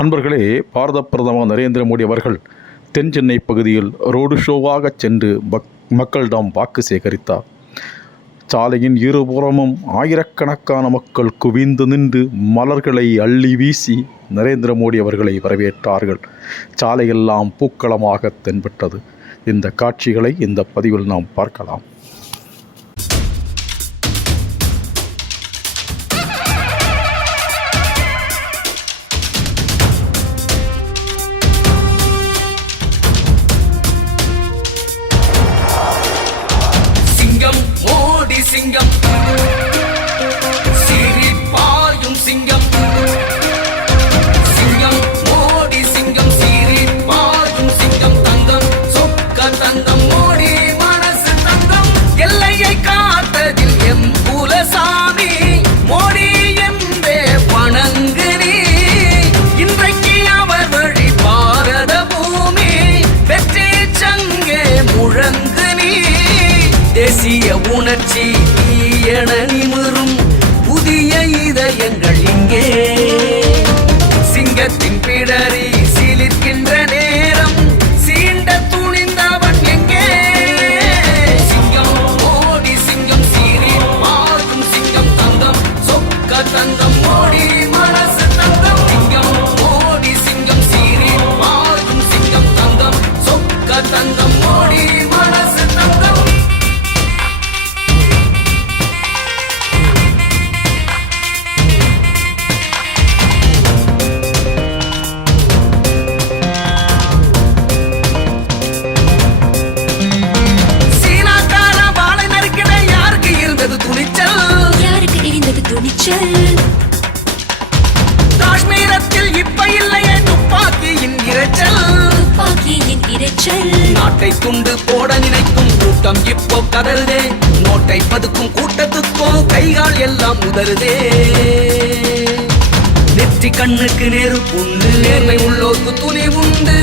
அன்பர்களே பாரத பிரதமர் நரேந்திர மோடி அவர்கள் தென் சென்னை பகுதியில் ரோடு ஷோவாக சென்று பக் மக்களிடம் வாக்கு சேகரித்தார். சாலையின் இருபுறமும் ஆயிரக்கணக்கான மக்கள் குவிந்து நின்று மலர்களை அள்ளி வீசி நரேந்திர மோடி அவர்களை வரவேற்றார்கள். சாலையெல்லாம் பூக்களமாக தென்பட்டது. இந்த காட்சிகளை இந்த பதிவில் நாம் பார்க்கலாம். உணர்ச்சி என நிமிரும் நாட்டை துண்டு போட நினைக்கும் கூட்டம் இப்போ கதறுதே. நோட்டை பதுக்கும் கூட்டத்துக்கோ கைகால் எல்லாம் உதறுதே. நெற்றி கண்ணுக்கு நேரு புண்ணு. நேர்மை உள்ளோர்க்கு துணி உண்டு.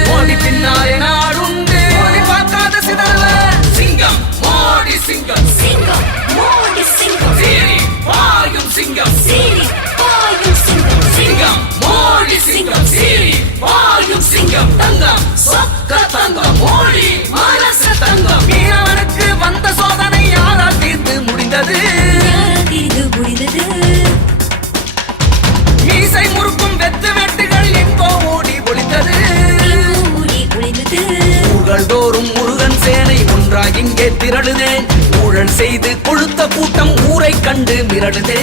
திரளுதே ஊழல் செய்து கொழுத்த கூட்டம் ஊரை கண்டு மிரளுதே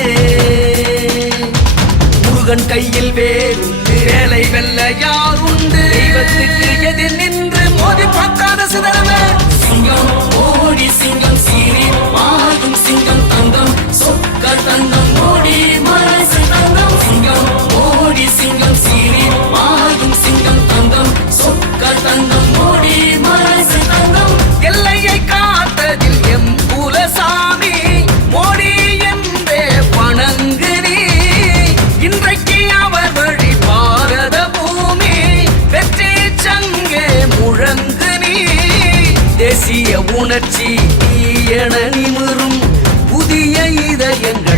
முருகன் கையில் வேறுண்டு வேலை வெல்ல யாருண்டு தெய்வத்துக்கு you know.